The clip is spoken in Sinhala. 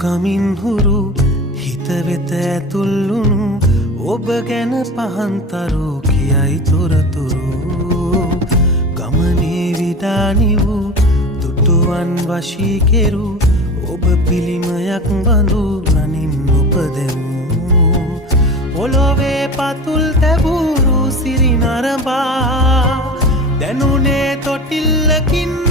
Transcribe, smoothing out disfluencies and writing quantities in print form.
කමින් හුරු හිත වෙත ඇතුල්ලුණු ඔබ ගැන පහන්තරෝ කියයි තොරතුරු ගමනේ විඩානි වූ දුටුවන් වශී කෙරු ඔබ පිළිමයක් බඳු රනින් උපදෙමු පොළොවේ පතුල් තැබූරු සිරි නරඹා දැනුනේ තොටිල්ලකින්